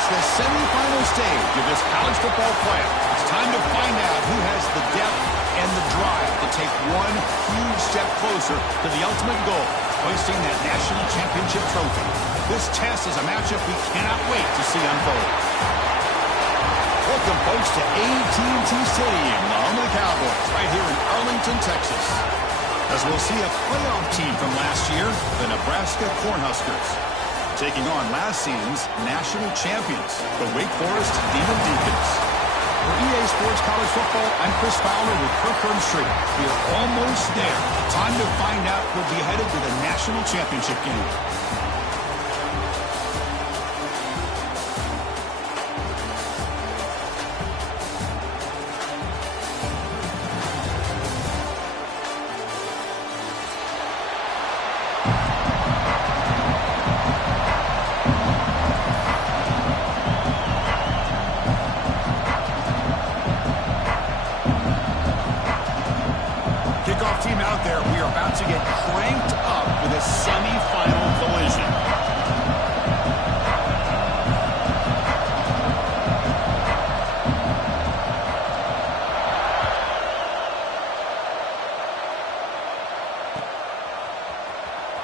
reached the semifinal stage of this college football playoff. It's time to find out who has the depth and the drive to take one huge step closer to the ultimate goal, hoisting that national championship trophy. This test is a matchup we cannot wait to see unfold. Welcome, folks, to AT&T Stadium, the home of the Cowboys, right here in Arlington, Texas. As we'll see a playoff team from last year, the Nebraska Cornhuskers, taking on last season's national champions, the Wake Forest Demon Deacons. For EA Sports College Football, I'm Chris Fowler with Kirkland Street. We are almost there. Time to find out who'll be headed to the national championship game.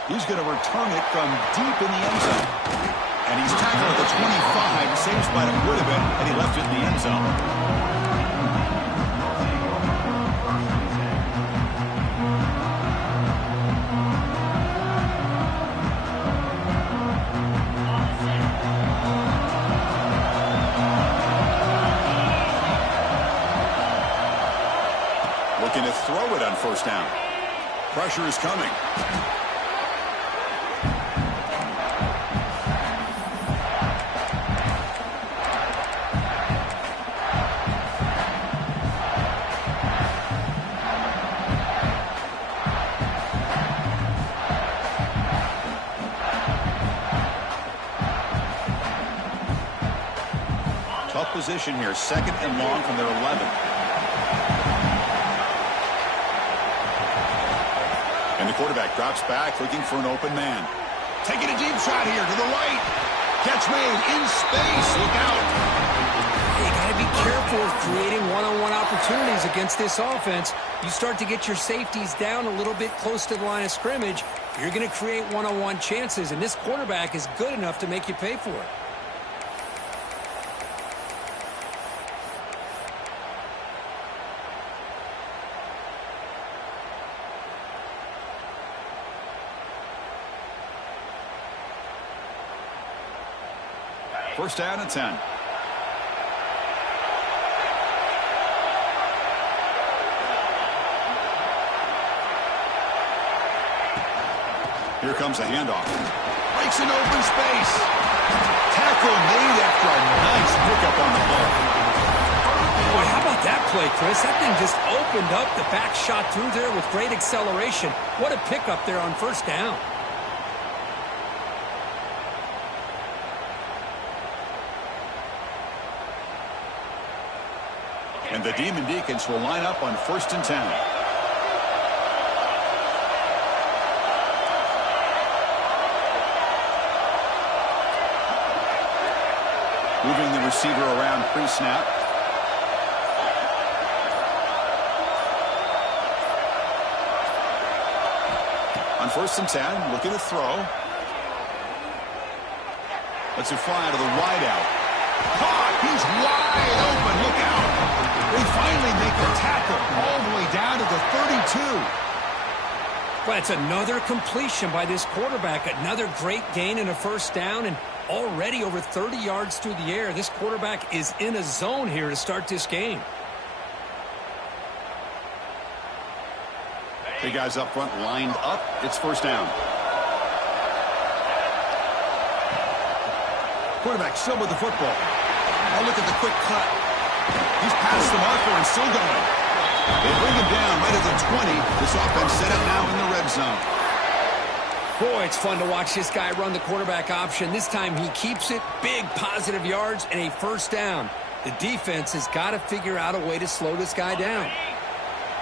He's going to return it from deep in the end zone. And he's tackled at the 25. Same spot it would have been had he left it in the end zone. Looking to throw it on first down. Pressure is coming. Tough position here, second and long from their 11. And the quarterback drops back, looking for an open man. Taking a deep shot here to the right. Catch made in space. Look out. You got to be careful of creating one-on-one opportunities against this offense. You start to get your safeties down a little bit close to the line of scrimmage, you're going to create one-on-one chances, and this quarterback is good enough to make you pay for it. First down and 10. Here comes a handoff. Breaks an open space. Tackle made after a nice pickup on the ball. Boy, how about that play, Chris? That thing just opened up. The back shot through there with great acceleration. What a pickup there on first down. And the Demon Deacons will line up on first and 10. Moving the receiver around pre-snap. On first and 10, looking to throw. Lets it fly to the wideout. Caught! He's wide open. Look out! They finally make the tackle all the way down to the 32. Well, it's another completion by this quarterback. Another great gain and a first down, and already over 30 yards through the air. This quarterback is in a zone here to start this game. The guys up front lined up. It's first down. Quarterback still with the football. Oh, look at the quick cut. He's past the marker and still going. They bring him down right at the 20. This offense set up now in the red zone. Boy, it's fun to watch this guy run the quarterback option. This time he keeps it. Big positive yards and a first down. The defense has got to figure out a way to slow this guy down.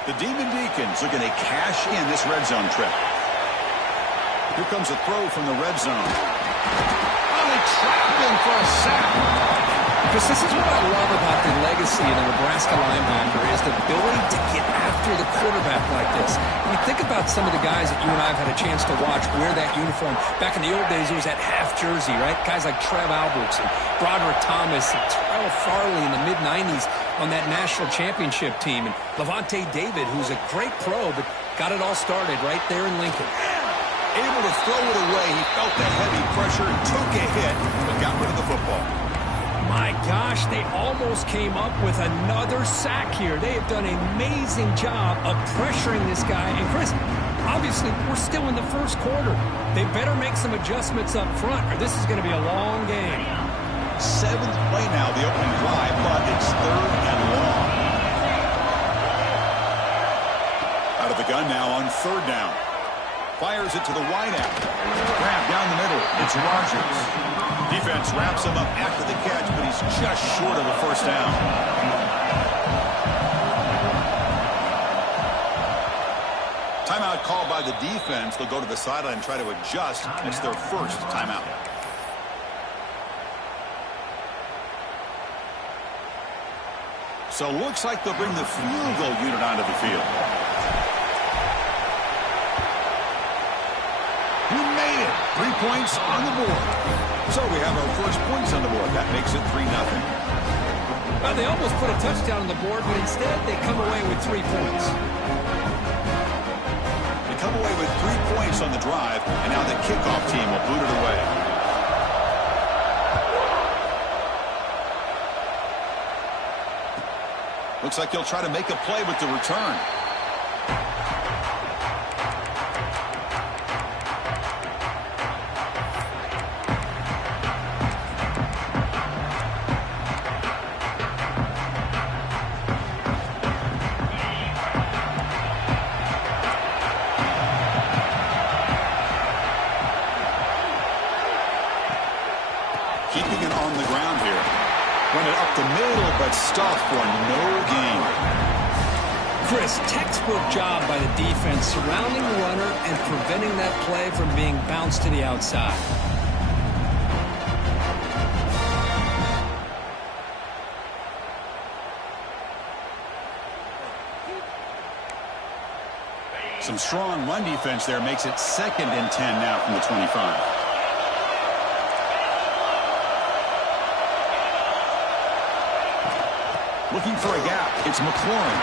The Demon Deacons looking to cash in this red zone trip. Here comes a throw from the red zone. Oh, they trap him for a sack. Because this is what I love about the legacy of the Nebraska linebacker is the ability to get after the quarterback like this. I mean, think about some of the guys that you and I have had a chance to watch wear that uniform. Back in the old days, it was that half jersey, right? Guys like Trev Alberts and Broderick Thomas and Terrell Farley in the mid-90s on that national championship team. And Levante David, who's a great pro, but got it all started right there in Lincoln. Able to throw it away. He felt the heavy pressure, took a hit, but got rid of the football. My gosh, they almost came up with another sack here. They have done an amazing job of pressuring this guy. And Chris, obviously, we're still in the first quarter. They better make some adjustments up front, or this is going to be a long game. 7th play now, the opening drive, but it's 3rd and long. Out of the gun now on 3rd down. Fires it to the wideout. Grab down the middle. It's Rogers. Defense wraps him up after the catch, but he's just short of a first down. Timeout called by the defense. They'll go to the sideline and try to adjust. It's their first timeout. So looks like they'll bring the field goal unit onto the field. We made it. 3 points on the board. So we have our first points on the board. That makes it 3-0. Well, they almost put a touchdown on the board, but instead they come away with 3 points. They come away with 3 points on the drive, and now the kickoff team will boot it away. Looks like he'll try to make a play with the return. Keeping it on the ground here. Run it up the middle, but stuffed for no gain. Chris, textbook job by the defense surrounding the runner and preventing that play from being bounced to the outside. Some strong run defense there makes it 2nd and 10 now from the 25. Looking for a gap. It's McLaurin.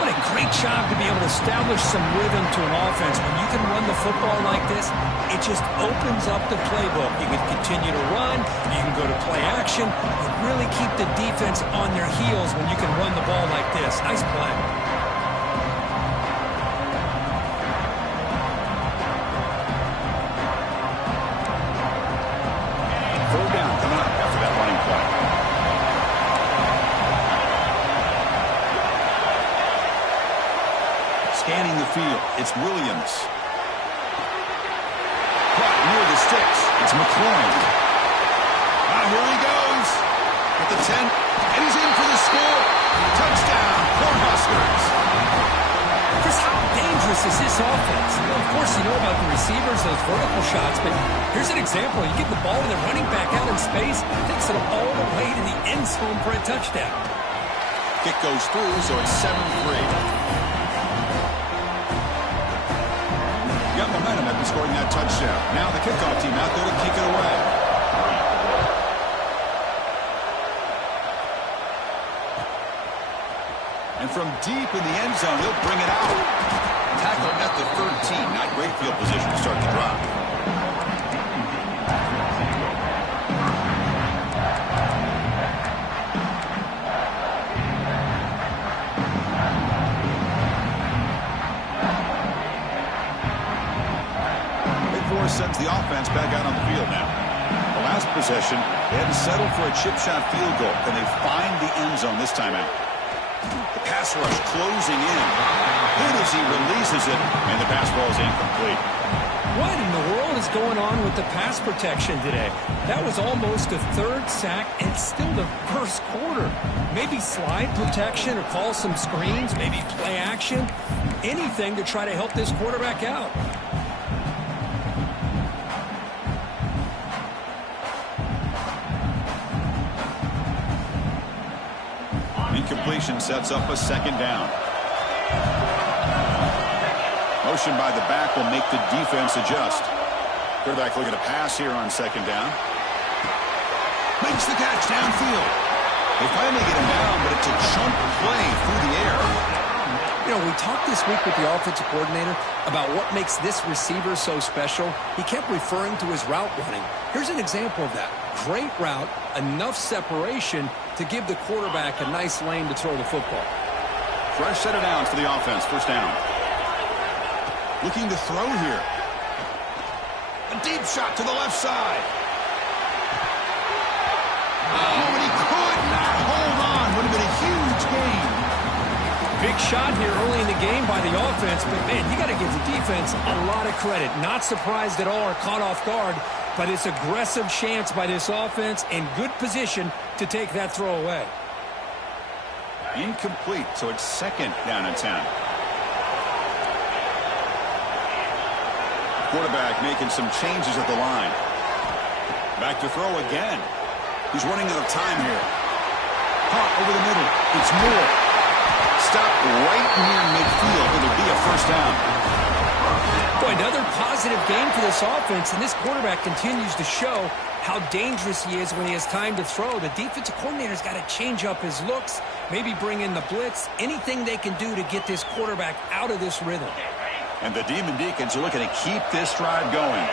What a great job to be able to establish some rhythm to an offense. When you can run the football like this, it just opens up the playbook. You can continue to run. You can go to play action. And really keep the defense on their heels when you can run the ball like this. Nice play. Third down coming up after that running play. Scanning the field, it's Williams. Caught near the sticks, it's McLaurin. Here he goes at the 10, and he's in for the score. Touchdown, Cornhuskers. Chris, how dangerous is this offense? Well, of course, you know about the receivers, those vertical shots, but here's an example. You get the ball to the running back out in space, takes it all the way to the end zone for a touchdown. Kick goes through, so it's 7-3. Got momentum after scoring that touchdown. Now the kickoff team out there to kick it away. And from deep in the end zone, he'll bring it out. Tackle at the 13. Not great field position to start the drive. Sends the offense back out on the field now. The last possession, they had to settle for a chip shot field goal. Can they find the end zone this time out? The pass rush closing in. Good as he releases it, and the pass ball is incomplete. What in the world is going on with the pass protection today? That was almost a 3rd sack and still the first quarter. Maybe slide protection or call some screens, maybe play action. Anything to try to help this quarterback out. completion sets up a second down. Motion by the back will make the defense adjust. Quarterback looking to pass here on second down. Makes the catch downfield. They finally get him down, but it's a chunk play through the air. You know, we talked this week with the offensive coordinator about what makes this receiver so special. He kept referring to his route running. Here's an example of that. Great route, enough separation to give the quarterback a nice lane to throw the football. Fresh set of downs for the offense. First down. Looking to throw here. A deep shot to the left side. Oh, and he could not hold on. Would have been a huge gain. Big shot here early in the game by the offense, but, man, you got to give the defense a lot of credit. Not surprised at all or caught off guard, but it's aggressive chance by this offense in good position to take that throw away. Incomplete, so it's second down and 10. Quarterback making some changes at the line. Back to throw again. He's running out of time here. Caught over the middle. It's Moore. Stop right near midfield. It'll be a first down. Boy, another positive game for this offense, and this quarterback continues to show how dangerous he is when he has time to throw. The defensive coordinator's got to change up his looks, maybe bring in the blitz, anything they can do to get this quarterback out of this rhythm. And the Demon Deacons are looking to keep this drive going.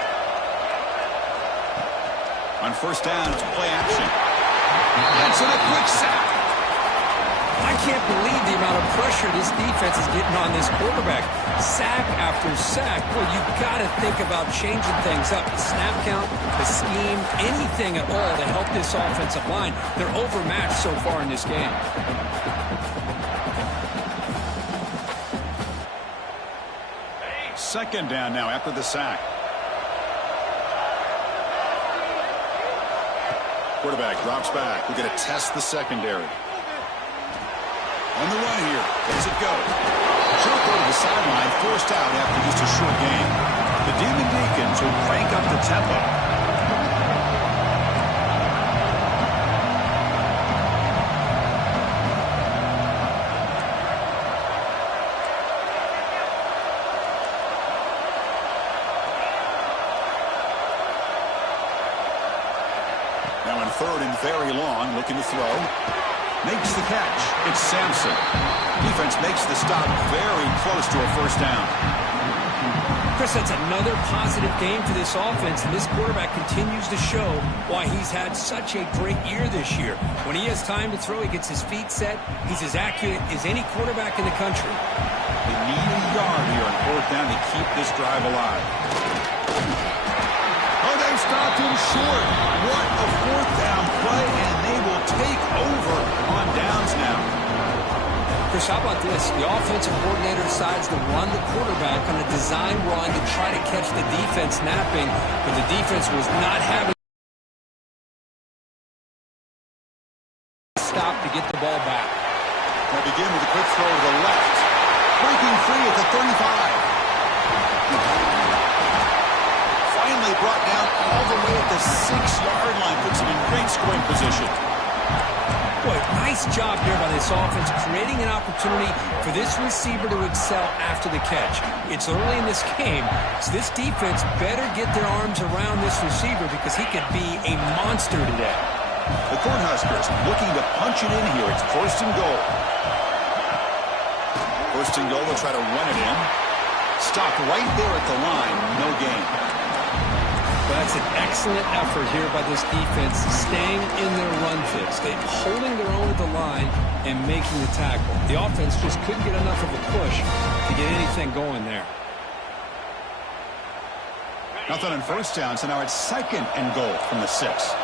On first down, it's play action. That's a quick sack. I can't believe the amount of pressure this defense is getting on this quarterback. Sack after sack. Well, you've got to think about changing things up. The snap count, the scheme, anything at all to help this offensive line. They're overmatched so far in this game. Second down now after the sack. Quarterback drops back. We're going to test the secondary. On the run here. Does it go? Should go to the sideline. Forced out after just a short game. The Demon Deacons will crank up the tempo. Now in third and very long, looking to throw. Makes the catch. It's Sampson. Defense makes the stop very close to a first down. Chris, that's another positive game for this offense, and this quarterback continues to show why he's had such a great year this year. When he has time to throw, he gets his feet set. He's as accurate as any quarterback in the country. They need a yard here on fourth down to keep this drive alive. Oh, they stopped him short. What a fourth down play, and they will take over on downs now. Chris, how about this? The offensive coordinator decides to run the quarterback on a design run to try to catch the defense napping, but the defense was not having stop to get the ball back. They begin with a quick throw to the left. Breaking free at the 35. Finally brought down all the way at the 6-yard line. Puts him in great scoring position. Boy, nice job here by this offense, creating an opportunity for this receiver to excel after the catch. It's early in this game, so this defense better get their arms around this receiver because he could be a monster today. The Cornhuskers looking to punch it in here. It's first and goal. First and goal, they'll try to run it in. Stopped right there at the line. No gain. Well, that's an excellent effort here by this defense, staying in their run fix. They're holding their own at the line and making the tackle. The offense just couldn't get enough of a push to get anything going there. Nothing on first down, so now it's second and goal from the 6.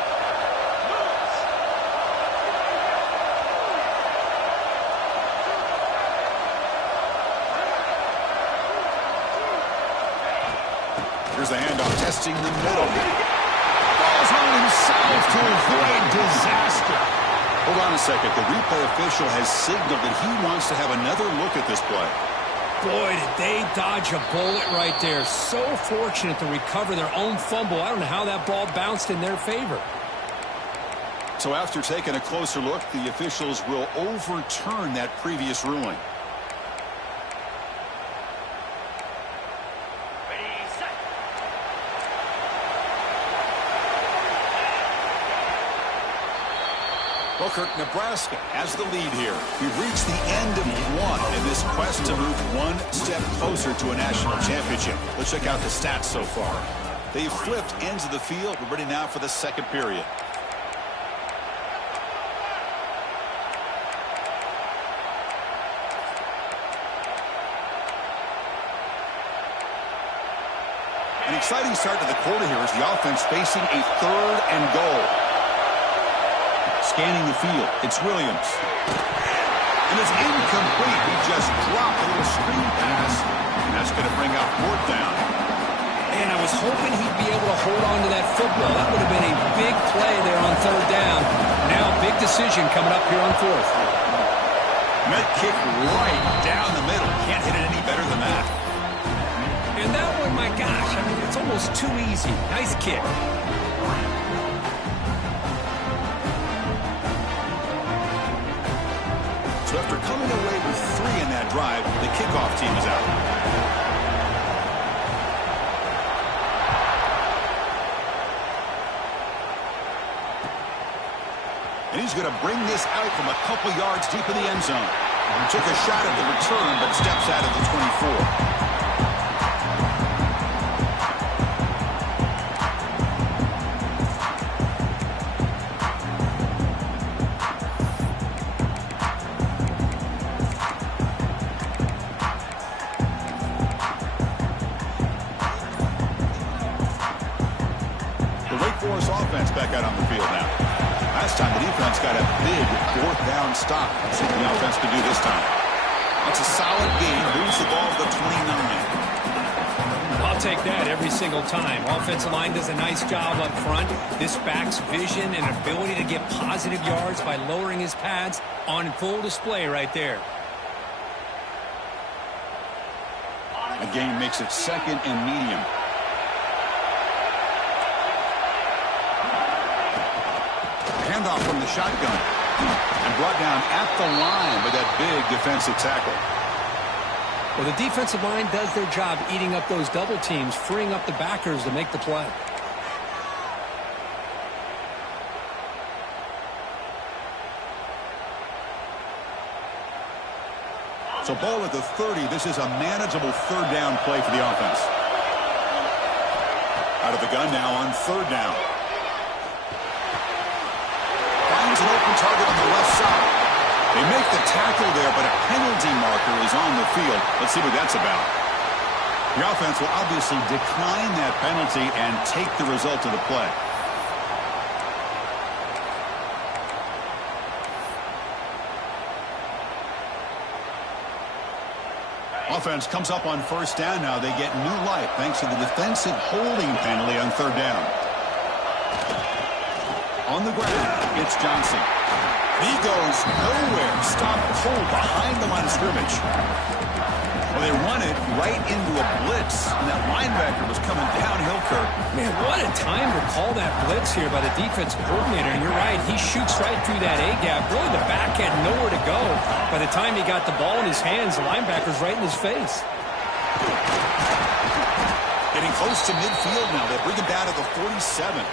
Here's the handoff, testing the middle. Falls on himself to avoid disaster. Hold on a second. The replay official has signaled that he wants to have another look at this play. Boy, did they dodge a bullet right there. So fortunate to recover their own fumble. I don't know how that ball bounced in their favor. So after taking a closer look, the officials will overturn that previous ruling. Well, Kirk, Nebraska has the lead here. We've reached the end of one in this quest to move one step closer to a national championship. Let's check out the stats so far. They've flipped ends of the field. We're ready now for the second period. An exciting start to the quarter here as the offense facing a 3rd and goal. Scanning the field, it's Williams. And it's incomplete. He just dropped a little screen pass, and that's going to bring out 4th down. And I was hoping he'd be able to hold on to that football. That would have been a big play there on 3rd down. Now, big decision coming up here on 4th. Met kick right down the middle. Can't hit it any better than that. And that one, my gosh, I mean, it's almost too easy. Nice kick. So after coming away with 3 in that drive, the kickoff team is out. And he's going to bring this out from a couple yards deep in the end zone. He took a shot at the return, but steps out of the 24. Offense back out on the field now. Last time the defense got a big 4th down stop. Let's see what the offense can do this time. That's a solid game. Moves the ball to the 29. I'll take that every single time. Offensive line does a nice job up front. This back's vision and ability to get positive yards by lowering his pads on full display right there. A game makes it 2nd and medium. Handoff from the shotgun and brought down at the line with that big defensive tackle. Well, the defensive line does their job eating up those double teams, freeing up the backers to make the play. So ball at the 30. This is a manageable 3rd down play for the offense. Out of the gun now on 3rd down. Finds an open target on the left side. They make the tackle there, but a penalty marker is on the field. Let's see what that's about. The offense will obviously decline that penalty and take the result of the play. Offense comes up on 1st down now. They get new life thanks to the defensive holding penalty on 3rd down. On the ground, it's Johnson. He goes nowhere. Stop cold behind the line of scrimmage. Well, they run it right into a blitz, and that linebacker was coming downhill, Kirk. Man, what a time to call that blitz here by the defensive coordinator. And you're right, he shoots right through that A-gap. Really, the back had nowhere to go. By the time he got the ball in his hands, the linebacker's right in his face. Getting close to midfield now. They bring him down to the 47.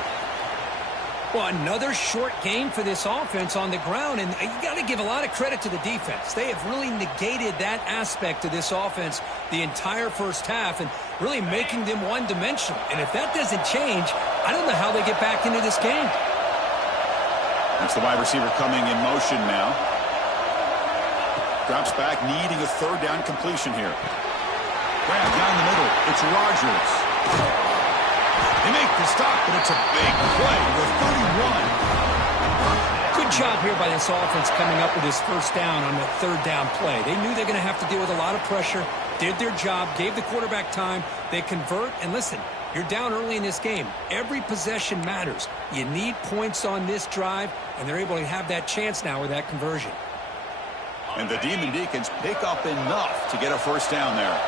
Well, another short game for this offense on the ground, and you got to give a lot of credit to the defense. They have really negated that aspect of this offense the entire first half and really making them one-dimensional. And if that doesn't change, I don't know how they get back into this game. That's the wide receiver coming in motion now. Drops back, needing a 3rd down completion here. Grab down the middle. It's Rodgers. They make the stop, but it's a big play with 31. Good job here by this offense coming up with this 1st down on the 3rd down play. They knew they're going to have to deal with a lot of pressure, did their job, gave the quarterback time. They convert, and listen, you're down early in this game. Every possession matters. You need points on this drive, and they're able to have that chance now with that conversion. And the Demon Deacons pick up enough to get a 1st down there.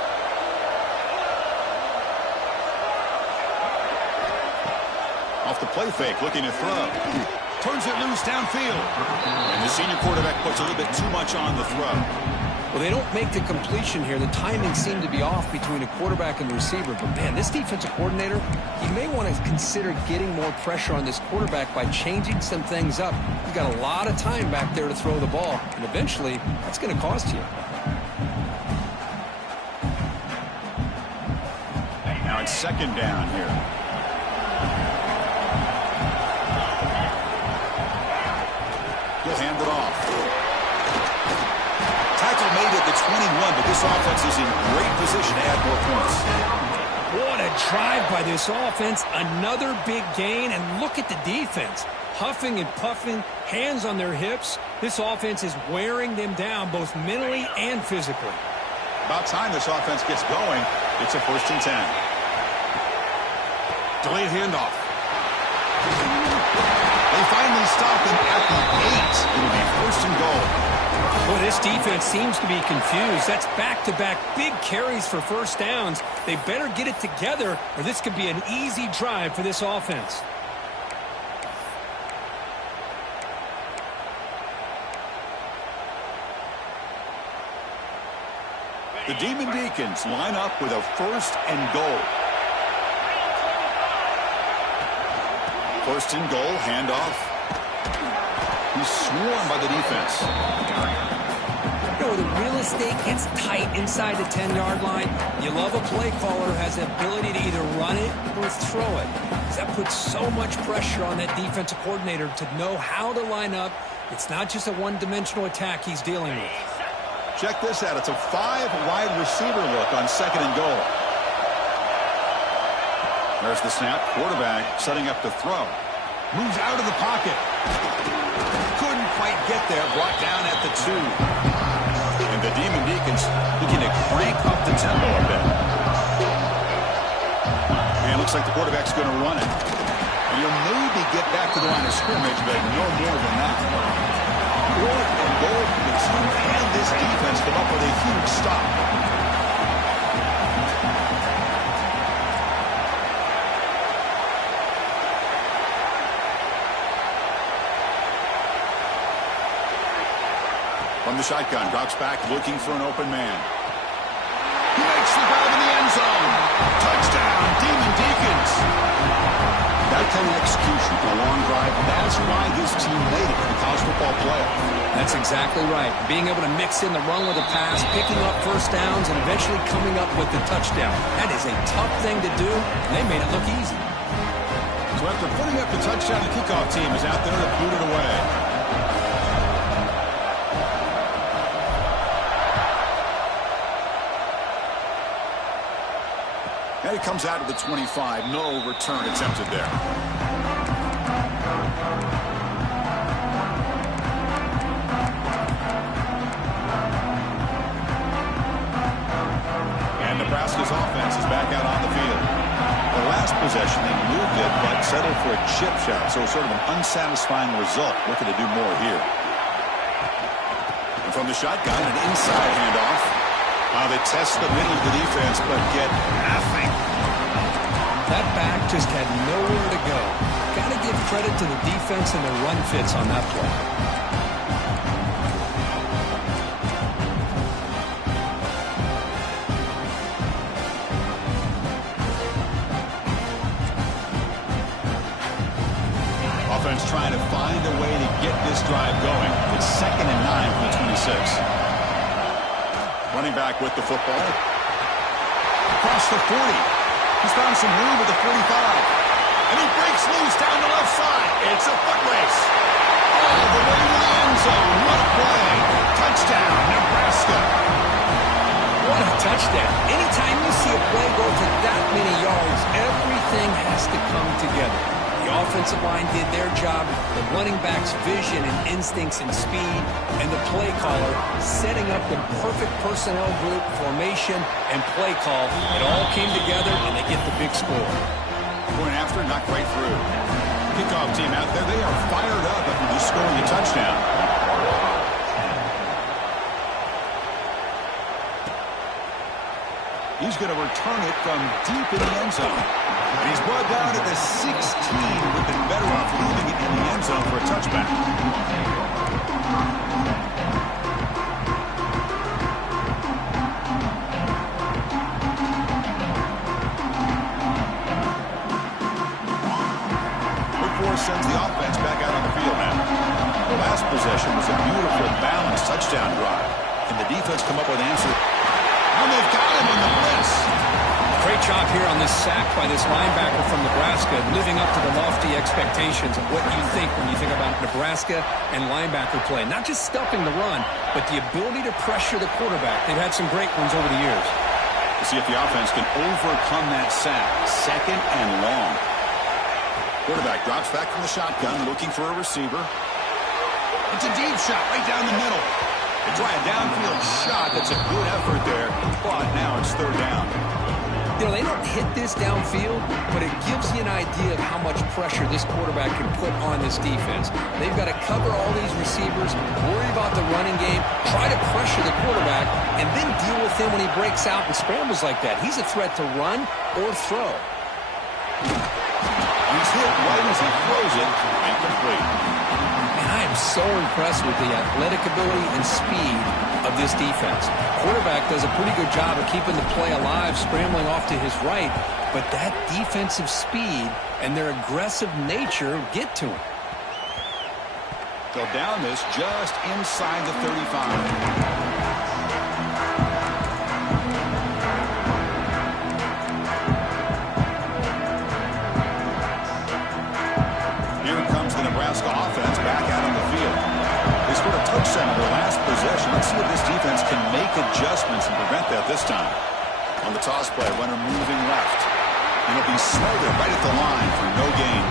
Off the play fake, looking to throw. Turns it loose downfield. And the senior quarterback puts a little bit too much on the throw. Well, they don't make the completion here. The timing seemed to be off between the quarterback and the receiver. But, man, this defensive coordinator, he may want to consider getting more pressure on this quarterback by changing some things up. He's got a lot of time back there to throw the ball. And eventually, that's going to cost you. Now it's second down here. He'll hand it off. Tackle made at the 21, but this offense is in great position to add more points. What a drive by this offense. Another big gain, and look at the defense. Huffing and puffing, hands on their hips. This offense is wearing them down both mentally and physically. About time this offense gets going. It's a 1st and 10. Delayed handoff. They finally stop him at the 8. It'll be 1st and goal. Well, this defense seems to be confused. That's back-to-back big carries for first downs. They better get it together, or this could be an easy drive for this offense. The Demon Deacons line up with a 1st and goal. 1st and goal, handoff. He's swarmed by the defense. You know, the real estate gets tight inside the 10-yard line. You love a play caller who has the ability to either run it or throw it. That puts so much pressure on that defensive coordinator to know how to line up. It's not just a one-dimensional attack he's dealing with. Check this out. It's a 5-wide receiver look on 2nd and goal. There's the snap. Quarterback setting up to throw. Moves out of the pocket. Couldn't quite get there. Brought down at the 2. And the Demon Deacons looking to crank up the tempo a bit. And it looks like the quarterback's going to run it. And you'll maybe get back to the line of scrimmage, but no more than that. 4th and goal for the team and this defense come up with a huge stop. From the shotgun, drops back, looking for an open man. He makes the grab in the end zone. Touchdown, Demon Deacons. That kind of execution for a long drive, that's why this team made it to the college football playoff. That's exactly right. Being able to mix in the run with a pass, picking up first downs, and eventually coming up with the touchdown. That is a tough thing to do, and they made it look easy. So after putting up the touchdown, the kickoff team is out there to boot it away. And he comes out of the 25. No return attempted there. And Nebraska's offense is back out on the field. The last possession, they moved it, but settled for a chip shot. So sort of an unsatisfying result. Looking to do more here. And from the shotgun, an inside handoff. They test the middle of the defense, but get nothing. That back just had nowhere to go. Got to give credit to the defense and their run fits on that play. Offense trying to find a way to get this drive going. It's 2nd and 9 from the 26. Running back with the football. Across the 40. He's found some room at the 45. And he breaks loose down the left side. It's a foot race. All the way to the end zone. What a play. Touchdown, Nebraska. What a touchdown. Anytime you see a play go for that many yards, everything has to come together. The offensive line did their job, the running back's vision and instincts and speed, and the play caller setting up the perfect personnel group, formation, and play call. It all came together, and they get the big score. Going after, not quite through. Kickoff team out there, they are fired up after just scoring a touchdown. He's going to return it from deep in the end zone. And he's brought down at the 16. Would have been better off leaving it in the end zone for a touchback. Sends the offense back out on the field now. The last possession was a beautiful, balanced touchdown drive. Can the defense come up with an answer? And they've got him on the blitz. Great job here on this sack by this linebacker from Nebraska, living up to the lofty expectations of what you think when you think about Nebraska and linebacker play. Not just stuffing the run, but the ability to pressure the quarterback. They've had some great ones over the years. We'll see if the offense can overcome that sack. Second and long. Quarterback drops back from the shotgun, looking for a receiver. It's a deep shot right down the middle. They try a downfield shot. That's a good effort there. But now it's third down. You know, they don't hit this downfield, but it gives you an idea of how much pressure this quarterback can put on this defense. They've got to cover all these receivers, worry about the running game, try to pressure the quarterback, and then deal with him when he breaks out and scrambles like that. He's a threat to run or throw. He's hit right as he throws it, incomplete. And I am so impressed with the athletic ability and speed of this defense. Quarterback does a pretty good job of keeping the play alive, scrambling off to his right, but that defensive speed and their aggressive nature get to him. They'll down this just inside the 35. Nebraska offense back out on the field. They scored a touchdown in their last possession. Let's see if this defense can make adjustments and prevent that this time. On the toss play, runner moving left. And it'll be smothered right at the line for no gain.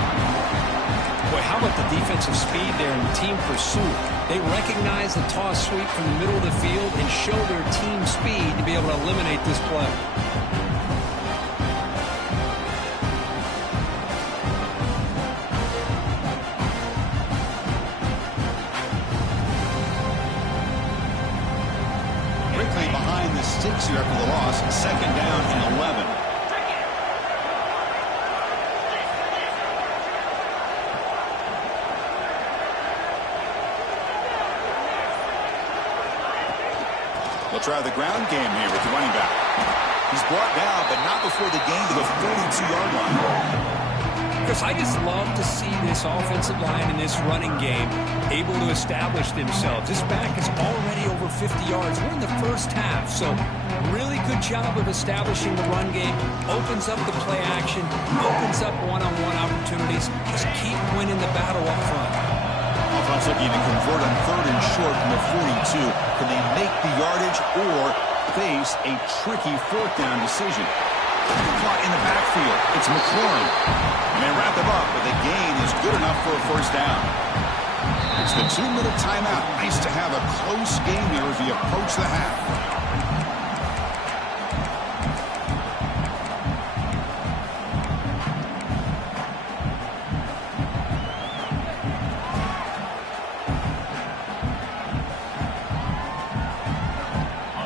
Boy, how about the defensive speed there in team pursuit? They recognize the toss sweep from the middle of the field and show their team speed to be able to eliminate this play. Behind the sticks here after the loss. Second down and 11. They'll try the ground game here with the running back. He's brought down, but not before the gain to the 42-yard line. Chris, I just love to see this offensive line in this running game able to establish themselves. This back is already over 50 yards. We're in the first half, so really good job of establishing the run game. Opens up the play action, opens up one-on-one opportunities. Just keep winning the battle up front. Offense looking to convert on third and short from the 42. Can they make the yardage or face a tricky fourth down decision? Caught in the backfield. It's McLaurin. And they wrap him up, but the gain is good enough for a first down. It's the 2-minute timeout. Nice to have a close game here as we approach the half.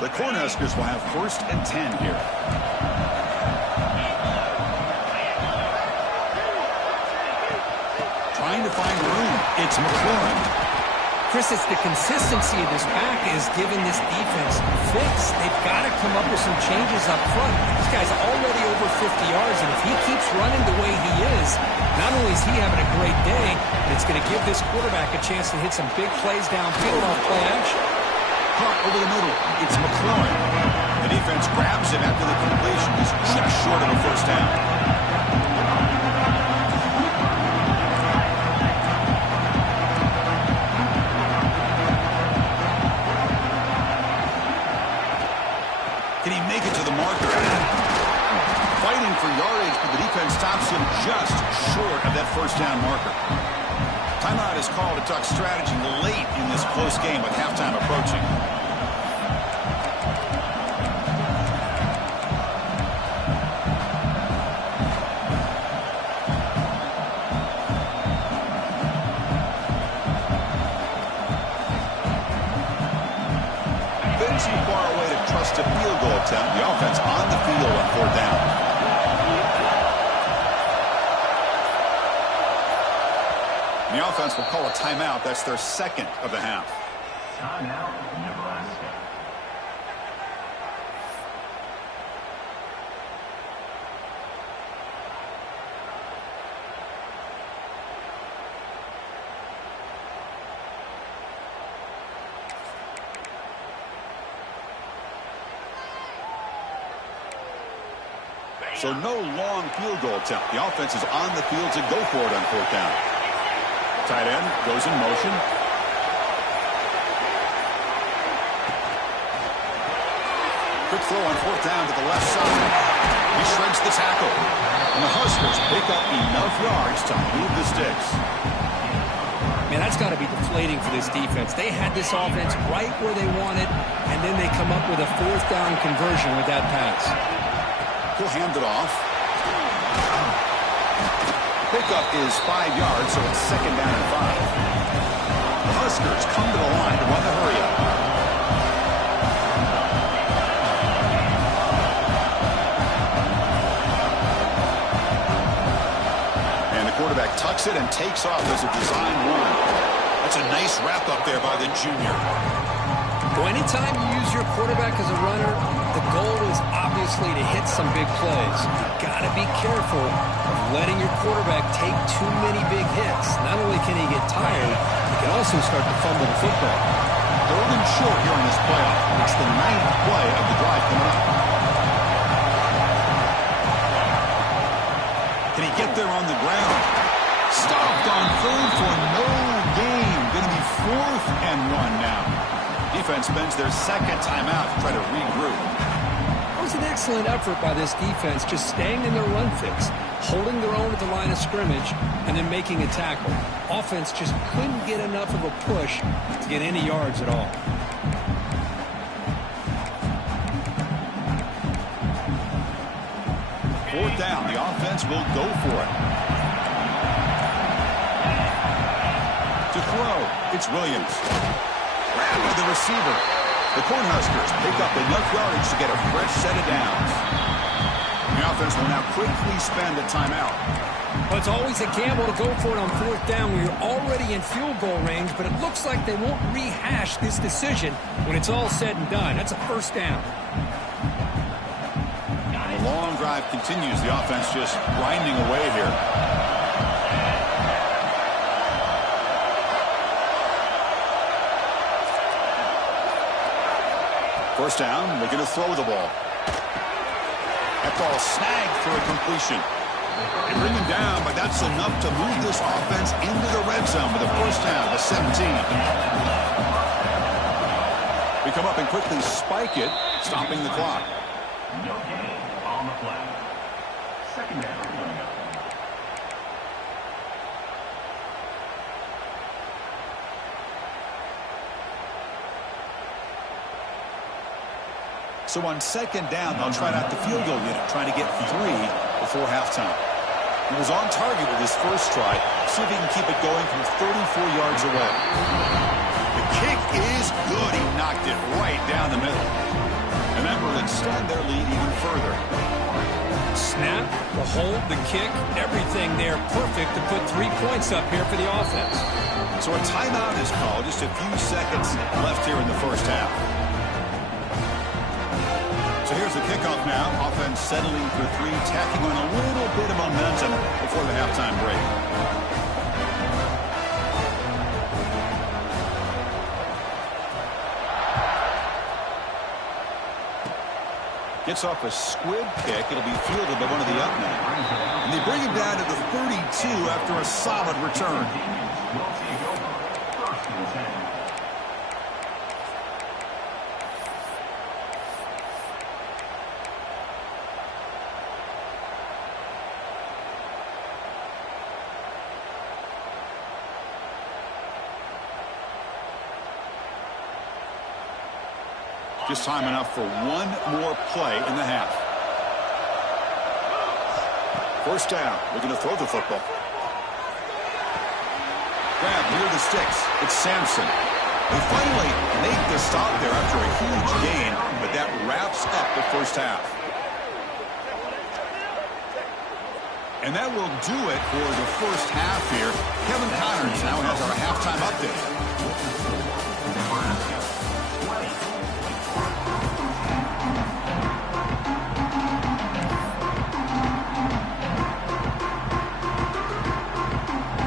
The Cornhuskers will have 1st and 10 here. Trying to find room. It's McLaurin. Chris, it's the consistency of this back is giving this defense fits. They've got to come up with some changes up front. This guy's already over 50 yards, and if he keeps running the way he is, not only is he having a great day, but it's going to give this quarterback a chance to hit some big plays downfield off play action. Caught over the middle. It's McLaurin. The defense grabs him after the completion. He's just short of a first down. Can he make it to the marker? Fighting for yardage, but the defense stops him just short of that first down marker. Timeout is called to talk strategy late in this close game with halftime approaching. Been too far away to trust a field goal attempt. The offense on the field on 4th down. The offense will call a timeout. That's their second of the half. Timeout, Nebraska. So no long field goal attempt. The offense is on the field to go for it on 4th down. Tight end goes in motion. Quick throw on 4th down to the left side. He shreds the tackle. And the Huskers pick up enough yards to move the sticks. Man, that's got to be deflating for this defense. They had this offense right where they wanted, and then they come up with a 4th down conversion with that pass. He'll hand it off. Pickup is 5 yards, so it's 2nd down and 5. The Huskers come to the line to run the hurry-up. And the quarterback tucks it and takes off as a design run. That's a nice wrap-up there by the junior. So anytime you use your quarterback as a runner, the goal is obviously to hit some big plays. You've got to be careful of letting your quarterback take too many big hits. Not only can he get tired, he can also start to fumble the football. 3rd and short here in this playoff. It's the 9th play of the drive coming up. Can he get there on the ground? Stopped on 3rd for no gain. Going to be 4th and 1 now. Defense spends their 2nd timeout to try to regroup. It was an excellent effort by this defense, just staying in their run fix, holding their own at the line of scrimmage, and then making a tackle. Offense just couldn't get enough of a push to get any yards at all. Fourth down, the offense will go for it. To throw, it's Williams. Grabbed by the receiver. The Cornhuskers pick up enough yardage to get a fresh set of downs. The offense will now quickly spend a timeout. Well, it's always a gamble to go for it on 4th down when you're already in field goal range, but it looks like they won't rehash this decision when it's all said and done. That's a 1st down. The long drive continues. The offense just grinding away here. First down, looking to throw the ball. That ball snagged for a completion. They bring him down, but that's enough to move this offense into the red zone with a 1st down to 17. We come up and quickly spike it, stopping the clock. No gain on the play. 2nd down. So on 2nd down, they'll try out the field goal unit, trying to get 3 before halftime. He was on target with his first try. See if he can keep it going from 34 yards away. The kick is good. He knocked it right down the middle. And that will extend their lead even further. Snap, the hold, the kick, everything there perfect to put 3 points up here for the offense. So a timeout is called. Just a few seconds left here in the first half. So here's the kickoff now. Offense settling for 3, tacking on a little bit of momentum before the halftime break. Gets off a squib kick. It'll be fielded by one of the up men. And they bring him down to the 32 after a solid return. Just time enough for one more play in the half. First down. Looking to throw the football. Grab near the sticks. It's Sampson. They finally make the stop there after a huge gain, but that first half. And that will do it for the first half here. Kevin Connors now has our halftime update.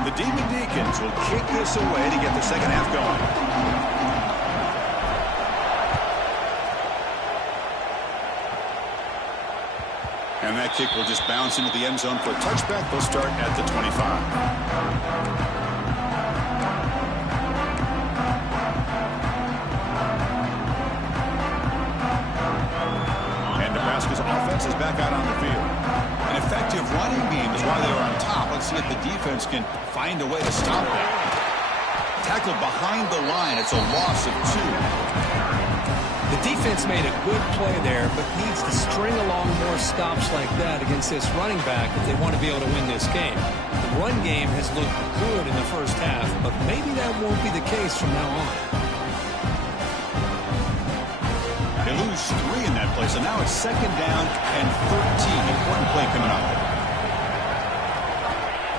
The Demon Deacons will kick this away to get the second half going. And that kick will just bounce into the end zone for a touchback. They'll start at the 25. And Nebraska's offense is back out on the field. An effective running game is why they are on top. Let's see if the defense can find a way to stop that. Tackled behind the line. It's a loss of 2. The defense made a good play there, but needs to string along more stops like that against this running back if they want to be able to win this game. The run game has looked good in the first half, but maybe that won't be the case from now on. They lose 3 in that play, so now it's second down and 13. Important play coming up.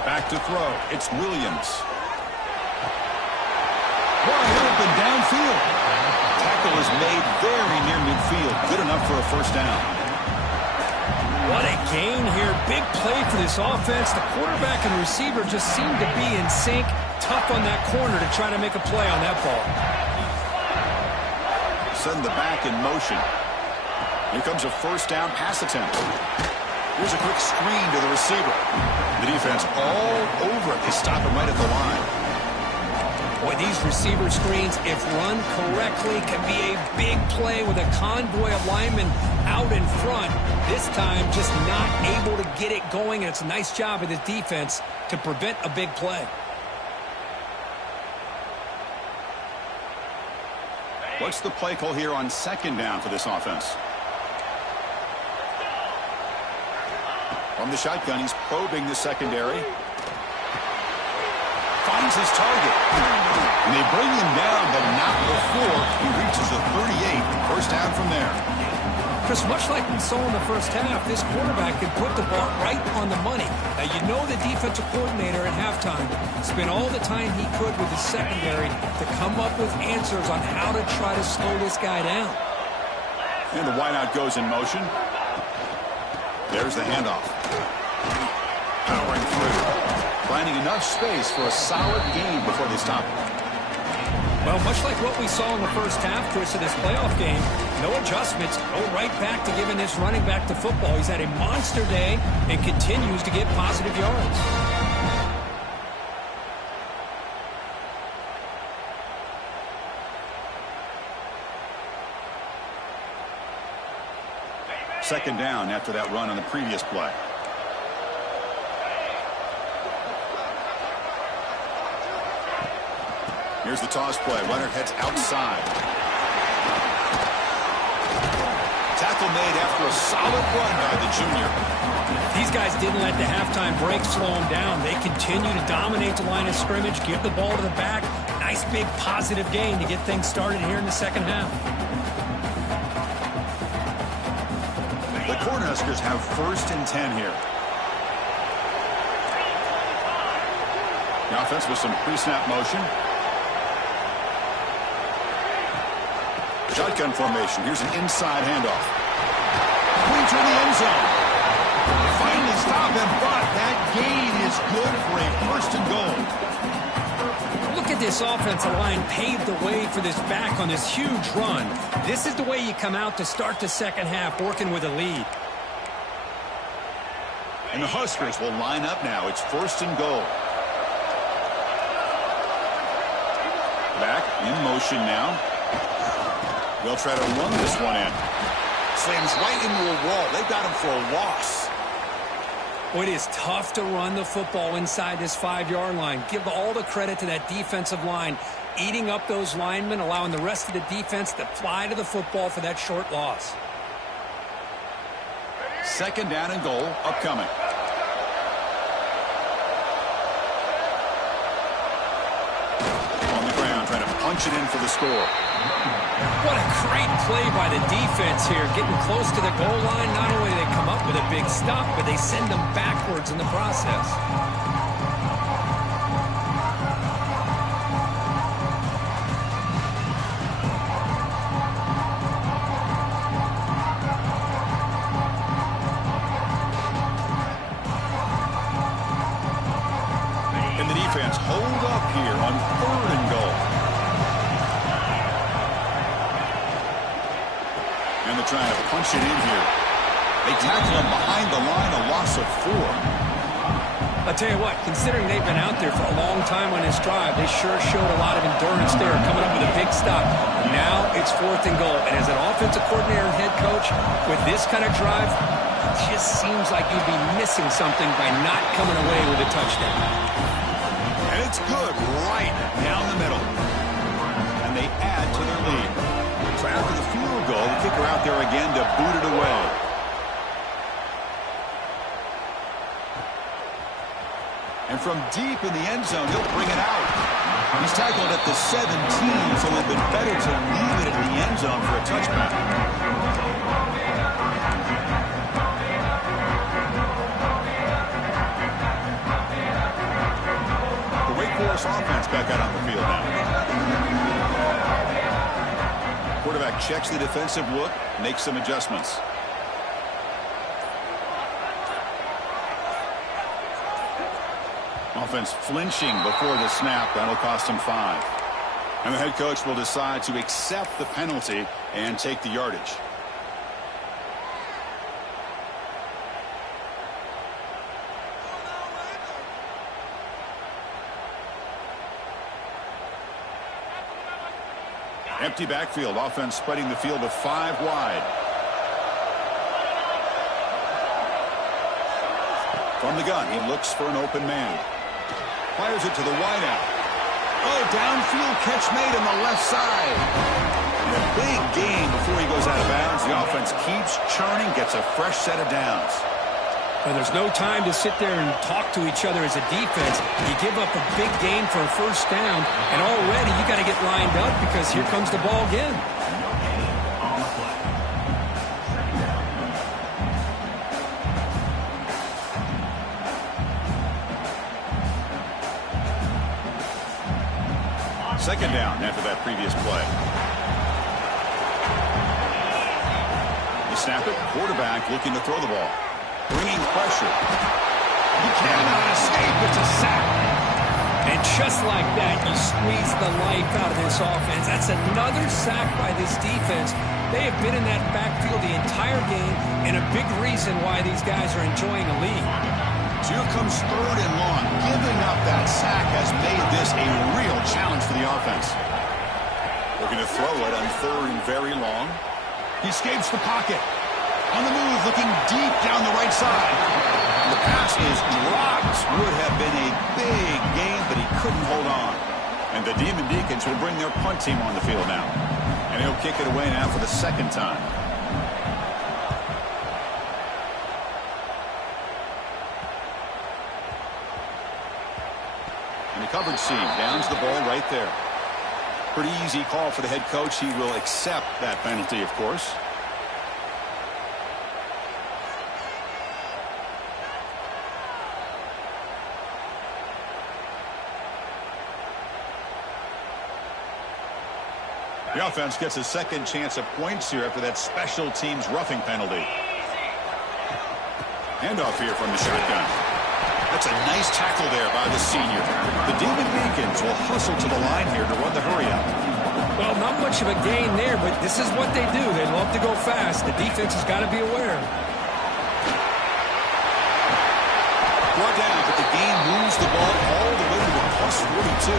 Back to throw. It's Williams. Wide open downfield. Tackle is made very near midfield. Good enough for a first down. What a gain here. Big play for this offense. The quarterback and receiver just seem to be in sync. Tough on that corner to try to make a play on that ball. Send the back in motion. Here comes a first down pass attempt. Here's a quick screen to the receiver. The defense all over it. They stop him right at the line. Boy, these receiver screens, if run correctly, can be a big play with a convoy of linemen out in front. This time, just not able to get it going, and it's a nice job of the defense to prevent a big play. What's the play call here on second down for this offense? From the shotgun, he's probing the secondary. Finds his target. And they bring him down, but not before he reaches the 38. First down from there. Chris, much like we saw in the first half, this quarterback can put the ball right on the money. Now, you know the defensive coordinator at halftime spent all the time he could with the secondary to come up with answers on how to try to slow this guy down. And the wideout goes in motion. There's the handoff. Powering through. Finding enough space for a solid gain before they stop it. Well, much like what we saw in the first half, Chris, of this playoff game, no adjustments, go right back to giving this running back to football. He's had a monster day and continues to get positive yards. Second down after that run on the previous play. Here's the toss play. Runner heads outside. Tackle made after a solid run by the junior. These guys didn't let the halftime break slow them down. They continue to dominate the line of scrimmage, give the ball to the back. Nice big positive gain to get things started here in the second half. The Cornhuskers have first and 10 here. The offense with some pre-snap motion. Shotgun formation. Here's an inside handoff. Clean to the end zone. Finally stop him, but that gain is good for a first and goal. Look at this offensive line paved the way for this back on this huge run. This is the way you come out to start the second half, working with a lead. And the Huskers will line up now. It's first and goal. Back in motion now. They'll try to run this one in. Slams right into a wall. They've got him for a loss. Well, it is tough to run the football inside this 5-yard line. Give all the credit to that defensive line, eating up those linemen, allowing the rest of the defense to fly to the football for that short loss. Second down and goal upcoming. On the ground, trying to punch it in for the score. What a great play by the defense here. Getting close to the goal line, not only do they come up with a big stop, but they send them backwards in the process. And the defense hold up here on 3rd and goal. And they're trying to punch it in here. They tackle him behind the line, a loss of 4. I'll tell you what, considering they've been out there for a long time on this drive, they sure showed a lot of endurance there, coming up with a big stop. Now it's 4th and goal. And as an offensive coordinator and head coach, with this kind of drive, it just seems like you'd be missing something by not coming away with a touchdown. And it's good right down the middle. And they add to their lead. So after the field goal, the kicker out there again to boot it away. And from deep in the end zone, he'll bring it out. He's tackled at the 17, so it would have been better to leave it at the end zone for a touchback. The Wake Forest offense back out on the field now. Quarterback checks the defensive look, makes some adjustments. Offense flinching before the snap. That'll cost him 5. And the head coach will decide to accept the penalty and take the yardage. Empty backfield. Offense spreading the field to 5 wide. From the gun, he looks for an open man. Fires it to the wideout. Oh, downfield catch made on the left side. And a big gain before he goes out of bounds. The offense keeps churning, gets a fresh set of downs. Well, there's no time to sit there and talk to each other as a defense. You give up a big gain for a first down, and already you got to get lined up because here comes the ball again. Second down after that previous play. They snap it. Quarterback looking to throw the ball. Bringing pressure. He cannot escape. It's a sack. And just like that, you squeeze the life out of this offense. That's another sack by this defense. They have been in that backfield the entire game, and a big reason why these guys are enjoying a lead. So here comes 3rd and long. Giving up that sack has made this a real challenge for the offense. Looking to throw it on 3rd and very long. He escapes the pocket. On the move, looking deep down the right side. The pass is dropped. Would have been a big gain, but he couldn't hold on. And the Demon Deacons will bring their punt team on the field now. And he'll kick it away now for the 2nd time. And the coverage seam downs the ball right there. Pretty easy call for the head coach. He will accept that penalty, of course. The offense gets a second chance at points here after that special teams roughing penalty. Handoff here from the shotgun. That's a nice tackle there by the senior. The Demon Deacons will hustle to the line here to run the hurry-up. Well, not much of a gain there, but this is what they do. They love to go fast. The defense has got to be aware. Brought down, but the game moves the ball all the way to the plus 42.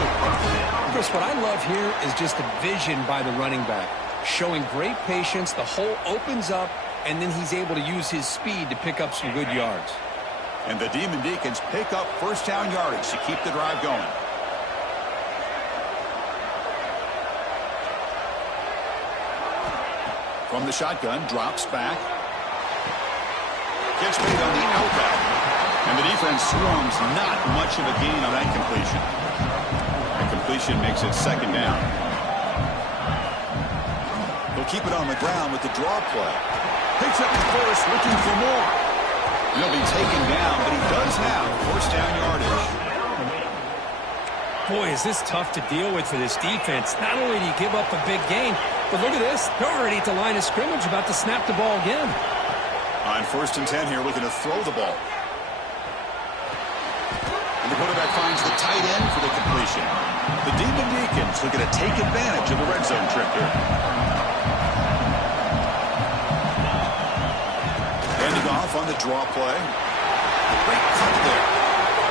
Chris, what I love here is just the vision by the running back. Showing great patience, the hole opens up, and then he's able to use his speed to pick up some good yards. And the Demon Deacons pick up first down yardage to keep the drive going. From the shotgun, drops back. Gets made on the outback. And the defense swarms, not much of a gain on that completion. That completion makes it 2nd down. He'll keep it on the ground with the draw play. Picks up the first, looking for more. He'll be taken down, but he does have first down yardage. Boy, is this tough to deal with for this defense. Not only do you give up a big gain, but look at this. They're already at the line of scrimmage, about to snap the ball again. On 1st and 10 here, looking to throw the ball. And the quarterback finds the tight end for the completion. The Demon Deacons looking to take advantage of the red zone trip here. Handing off on the draw play. Great cut there.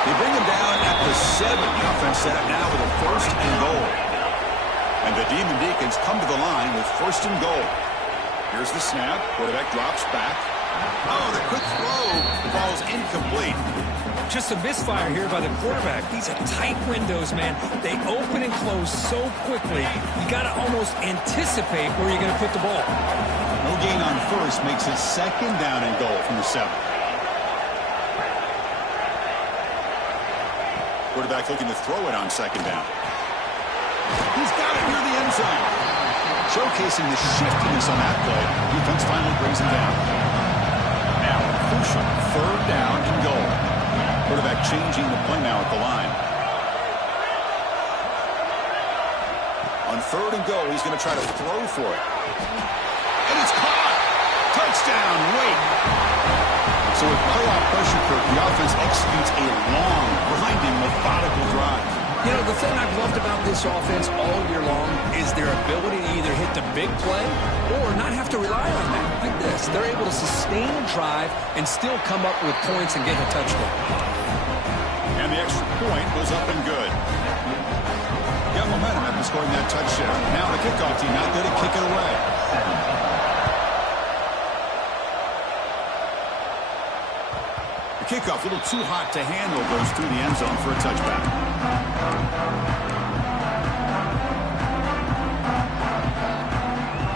They bring him down at the 7. The offense set up now with a 1st and goal. And the Demon Deacons come to the line with 1st and goal. Here's the snap. Quarterback drops back. Oh, the quick throw falls incomplete. Just a misfire here by the quarterback. These are tight windows, man. They open and close so quickly. You got to almost anticipate where you're going to put the ball. No gain on 1st makes it 2nd down and goal from the 7. Quarterback looking to throw it on 2nd down. He's got it near the end zone. Showcasing the shiftiness on that play. Defense finally brings him down. Now, crucial 3rd down and goal. Quarterback changing the play now at the line. On 3rd and goal, he's going to try to throw for it. And it's caught! Touchdown, wait! So with playoff pressure, Kirk, the offense executes a long, grinding, methodical drive. You know, the thing I've loved about this offense all year long is their ability to either hit the big play or not have to rely on that. Like this, they're able to sustain a drive and still come up with points and get a touchdown. And the extra point was up and good. Got momentum after scoring that touchdown. Now the kickoff team out there to kick it away. The kickoff, a little too hot to handle, goes through the end zone for a touchback.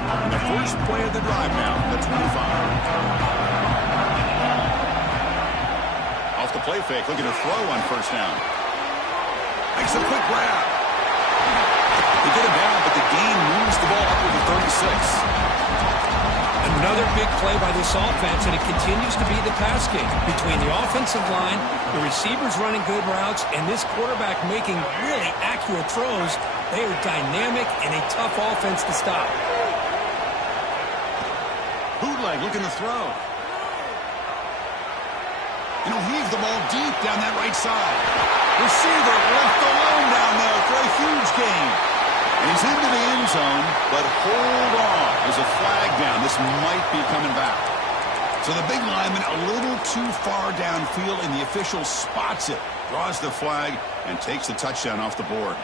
And the first play of the drive now, the 25. Off the play fake, looking to throw on 1st down. Makes a quick grab. They get him down, but the gain moves the ball up to the 36. Another big play by this offense, and it continues to be the pass game between the offensive line, the receivers running good routes, and this quarterback making really accurate throws. They are dynamic and a tough offense to stop. Bootleg looking to throw. And he'll heave the ball deep down that right side. Receiver left alone down there for a huge gain. And he's into the end zone, but hold on. There's a flag down. This might be coming back. So the big lineman a little too far downfield, and the official spots it, draws the flag, and takes the touchdown off the board.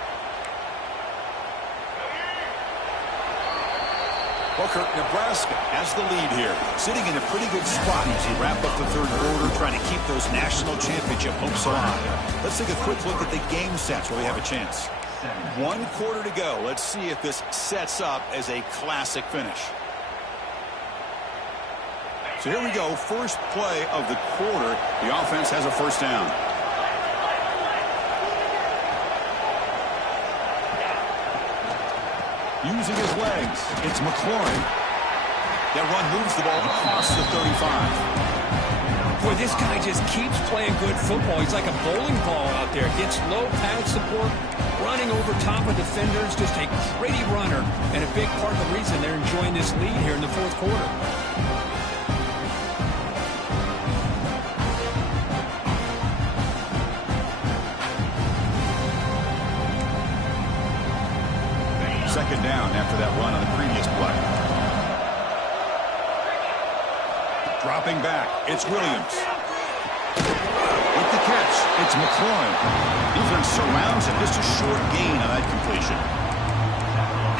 Well, Kirk, Nebraska has the lead here, sitting in a pretty good spot as you wrap up the 3rd quarter, trying to keep those national championship hopes alive. Let's take a quick look at the game sets where we have a chance. 1 quarter to go. Let's see if this sets up as a classic finish. So here we go. First play of the quarter. The offense has a 1st down. Using his legs, it's McLaurin. That run moves the ball across the 35. Boy, this guy just keeps playing good football. He's like a bowling ball out there. Gets low pad support, running over top of defenders. Just a gritty runner, and a big part of the reason they're enjoying this lead here in the 4th quarter. Second down after that run on the previous play. Dropping back, it's Williams. With the catch, it's McLaurin. Defense surrounds him, just a short gain on that completion.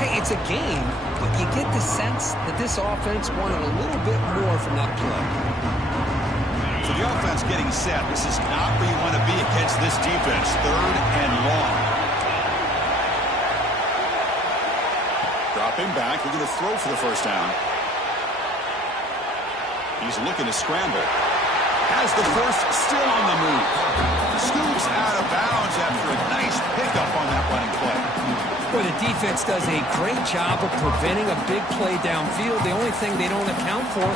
Hey, it's a game, but you get the sense that this offense wanted a little bit more from that play. So the offense getting set. This is not where you want to be against this defense. 3rd and long. Dropping back, looking to throw for the 1st down. He's looking to scramble. Has the first, still on the move. Scoops out of bounds after a nice pickup on that running play. Boy, the defense does a great job of preventing a big play downfield. The only thing they don't account for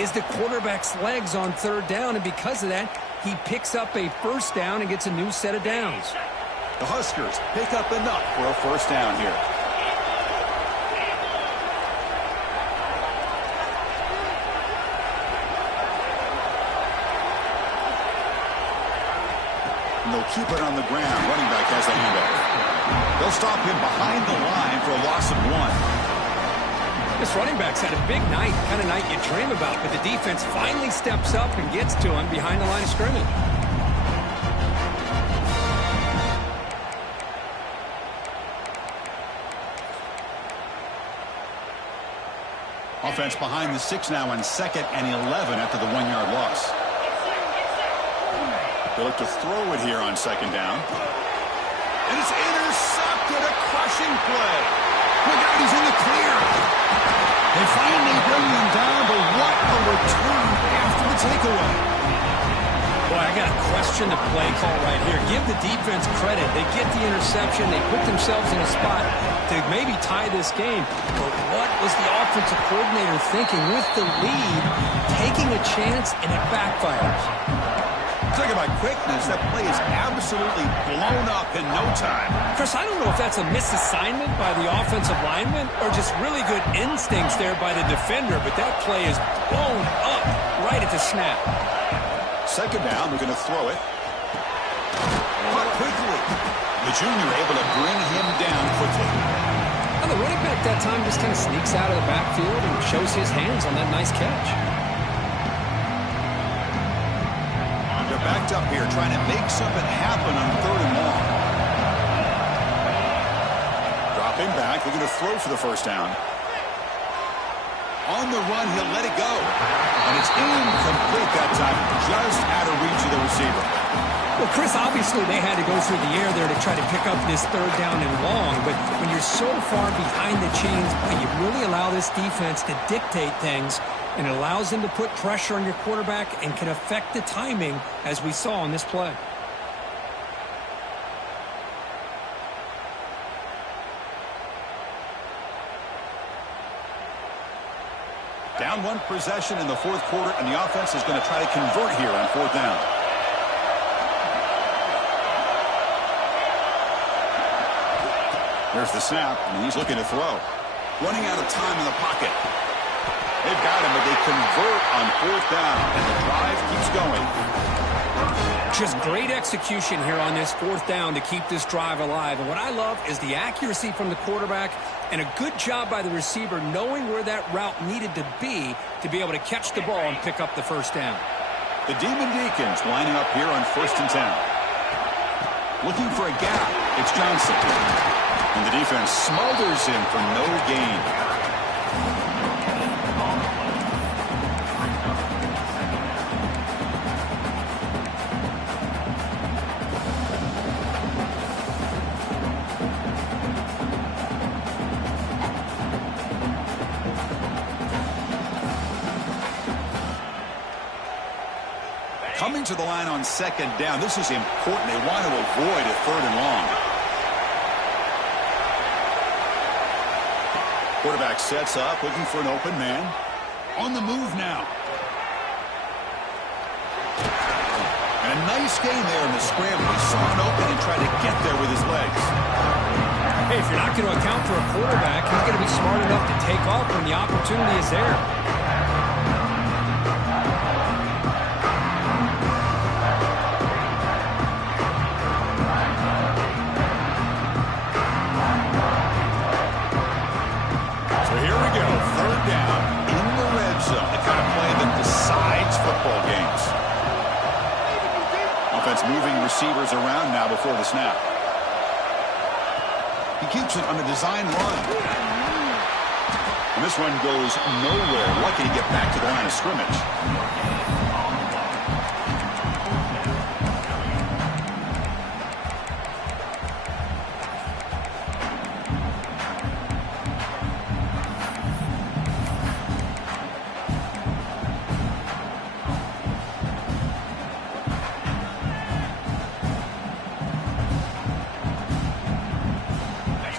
is the quarterback's legs on third down, and because of that, he picks up a first down and gets a new set of downs. The Huskers pick up enough for a first down here. And they'll keep it on the ground. Running back has the handoff. They'll stop him behind the line for a loss of 1. This running back's had a big night, kind of night you dream about, but the defense finally steps up and gets to him behind the line of scrimmage. Offense behind the 6 now on 2nd and 11 after the 1-yard loss. They look to throw it here on 2nd down. And it's intercepted, a crushing play. Look out, he's in the clear. They finally bring him down, but what a return after the takeaway. Boy, I got to question the play call right here. Give the defense credit. They get the interception. They put themselves in a spot to maybe tie this game. But what was the offensive coordinator thinking with the lead, taking a chance, and it backfires? Talking about quickness, that play is absolutely blown up in no time. Chris, I don't know if that's a misassignment by the offensive lineman or just really good instincts there by the defender, but that play is blown up right at the snap. 2nd down, they're going to throw it. Caught quickly. The junior able to bring him down quickly. Well, the running back that time just kind of sneaks out of the backfield and shows his hands on that nice catch. They're backed up here trying to make something happen on 3rd and long. Dropping back, they're going to throw for the first down. On the run, he'll let it go. And it's incomplete that time, just out of reach of the receiver. Well, Chris, obviously they had to go through the air there to try to pick up this 3rd down and long, but when you're so far behind the chains, you really allow this defense to dictate things, and it allows them to put pressure on your quarterback and can affect the timing, as we saw on this play. Down 1 possession in the 4th quarter, and the offense is going to try to convert here on 4th down. There's the snap, and he's looking to throw. Running out of time in the pocket. They've got him, but they convert on 4th down, and the drive keeps going. Just great execution here on this 4th down to keep this drive alive. And what I love is the accuracy from the quarterback and a good job by the receiver knowing where that route needed to be able to catch the ball and pick up the first down. The Demon Deacons lining up here on 1st and 10. Looking for a gap. It's Johnson. And the defense smothers him for no gain. Coming to the line on 2nd down. This is important. They want to avoid a 3rd and long. Quarterback sets up, looking for an open man. On the move now. And a nice gain there in the scramble. He saw an open and tried to get there with his legs. Hey, if you're not going to account for a quarterback, he's going to be smart enough to take off when the opportunity is there. Moving receivers around now before the snap. He keeps it on a design run. And this one goes nowhere. Lucky to get back to the line of scrimmage.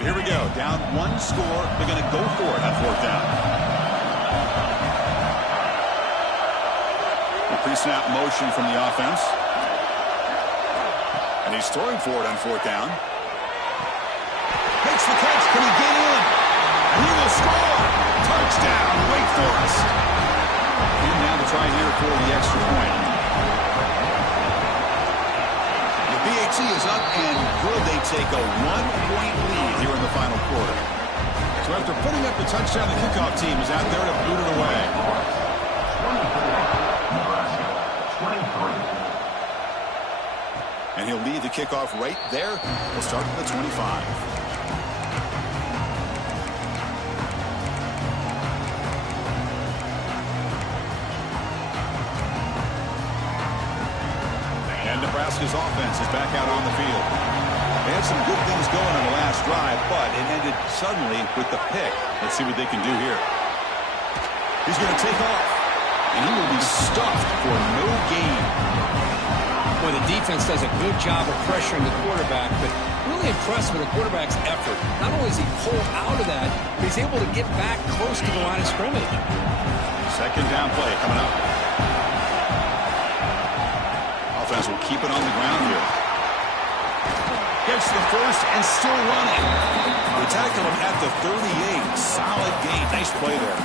Here we go, Down one score. They're going to go for it on fourth down. A pre-snap motion from the offense. And he's throwing for it on fourth down. Makes the catch. Can he get in? And he will score. Touchdown, Wake Forest. And now to try here for the extra point. The BAT is up and good. They take a 1-point lead here in the final quarter. So after putting up the touchdown, the kickoff team is out there to boot it away. And he'll lead the kickoff right there. He'll start at the 25. And Nebraska's offense is back out on the field. They had some good things going on the last drive, but it ended suddenly with the pick. Let's see what they can do here. He's going to take off, and he will be stuffed for no gain. Boy, the defense does a good job of pressuring the quarterback, but really impressed with the quarterback's effort. Not only does he pull out of that, but he's able to get back close to the line of scrimmage. Second down play coming up. Offense will keep it on the ground here. Gets the first and still running. They tackle him at the 38. Solid gain. Nice play there.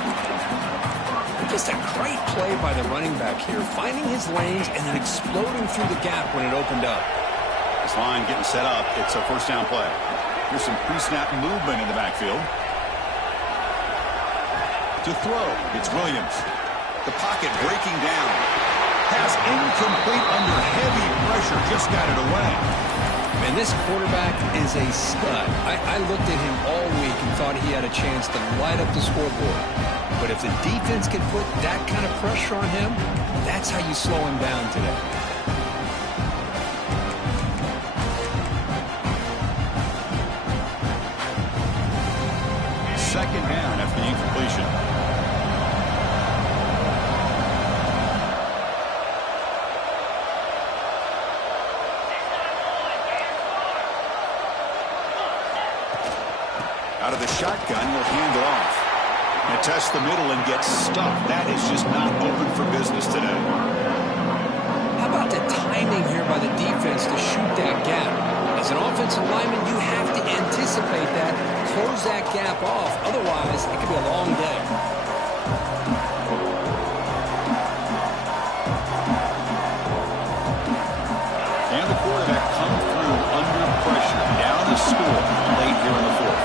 Just a great play by the running back here, finding his lanes and then exploding through the gap when it opened up. This line getting set up. It's a first down play. Here's some pre-snap movement in the backfield. To throw, it's Williams. The pocket breaking down. Pass incomplete under heavy pressure. Just got it away. And this quarterback is a stud. I looked at him all week and thought he had a chance to light up the scoreboard. But if the defense can put that kind of pressure on him, that's how you slow him down today. Second down after the incompletion. Out of the shotgun, he'll hand it off. And test the middle and get stuffed. That is just not open for business today. How about the timing here by the defense to shoot that gap? As an offensive lineman, you have to anticipate that, close that gap off. Otherwise, it could be a long day. And the quarterback come through under pressure. Down the score late here in the fourth.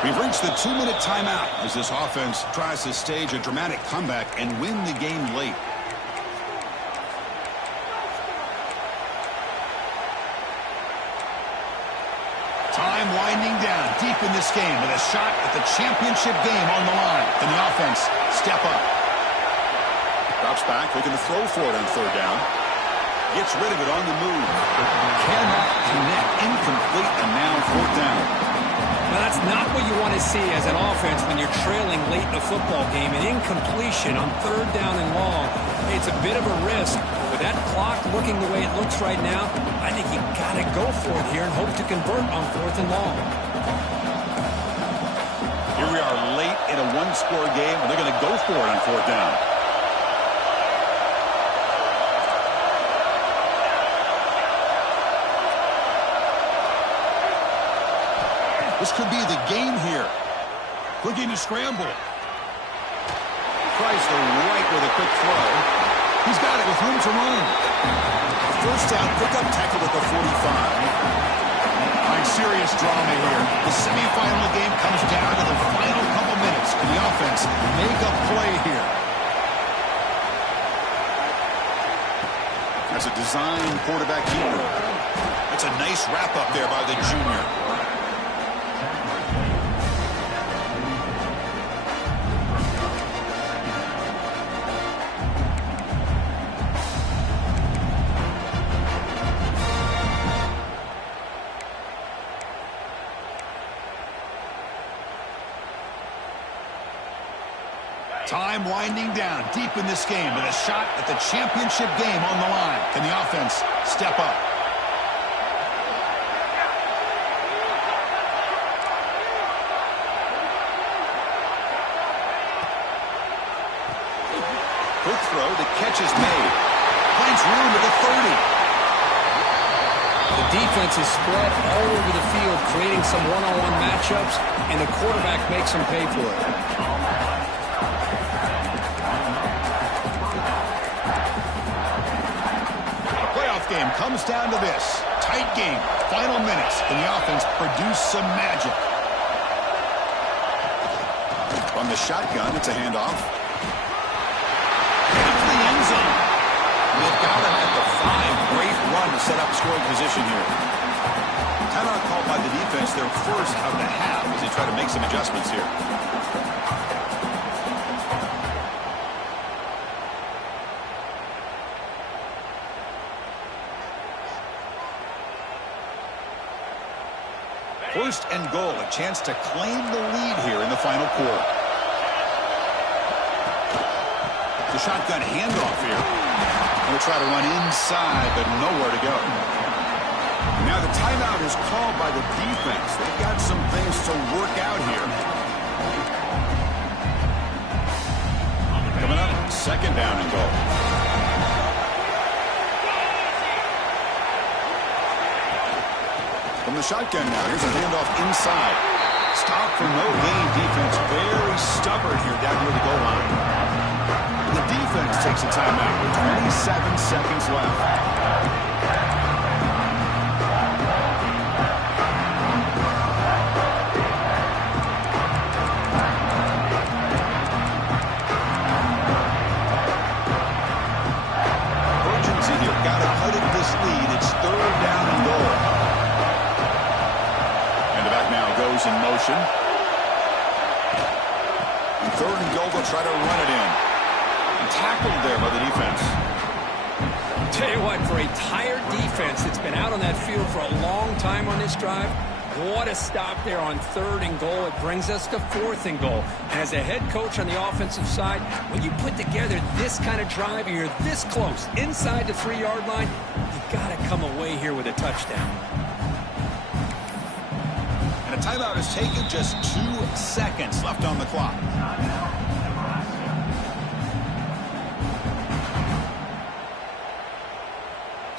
We've reached the 2-minute timeout as this offense tries to stage a dramatic comeback and win the game late. Time winding down deep in this game with a shot at the championship game on the line. Can the offense step up? Drops back, looking to throw for it on third down. Gets rid of it on the move. Cannot connect. Incomplete, and now fourth down. Now, that's not what you want to see as an offense when you're trailing late in a football game. An incompletion on third down and long. It's a bit of a risk. With that clock looking the way it looks right now, I think you got to go for it here and hope to convert on fourth and long. Here we are late in a one-score game, and they're going to go for it on fourth down. This could be the game here. Looking to scramble. Tries the right with a quick throw. He's got it with room to run. First down, pickup tackle at the 45. Find serious drama here. The semifinal game comes down to the final couple minutes. Can the offense make a play here? That's a design quarterback keeper. That's a nice wrap-up there by the junior. Time winding down deep in this game with a shot at the championship game on the line. Can the offense step up? Quick throw. The catch is made. Finds room to the 30. The defense is spread all over the field, creating some one-on-one matchups, and the quarterback makes them pay for it. The playoff game comes down to this. Tight game. Final minutes. And the offense produced some magic. From the shotgun, it's a handoff. Into the end zone. They've got him at the 5. Great run to set up scoring position here. Timeout called by the defense, their first of the half, as they try to make some adjustments here. First and goal, a chance to claim the lead here in the final quarter. The shotgun handoff here. We'll try to run inside, but nowhere to go. Now the timeout is called by the defense. They've got some things to work out here. Coming up, second down and goal. From the shotgun now, here's a handoff inside. Stop for no gain defense. Very stubborn here down near the goal line. The defense takes a timeout with 27 seconds left. Urgency here. Got to cut it this lead. It's third down and goal. And the back now goes in motion. And third and goal, they'll try to run it in. Tackled there by the defense. Tell you what, for a tired defense that's been out on that field for a long time on this drive, what a stop there on third and goal. It brings us to fourth and goal. And as a head coach on the offensive side, when you put together this kind of drive and you're this close inside the 3-yard line, you got to come away here with a touchdown. And a timeout is taken, just 2 seconds left on the clock.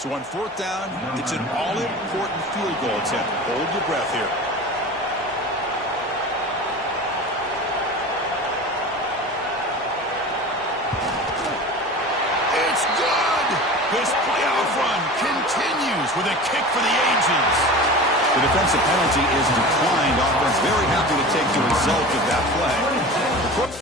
So on fourth down, it's an all-important field goal attempt. Hold your breath here. It's good! This playoff run continues with a kick for the ages. The defensive penalty is declined. Offense very happy to take the result of that play.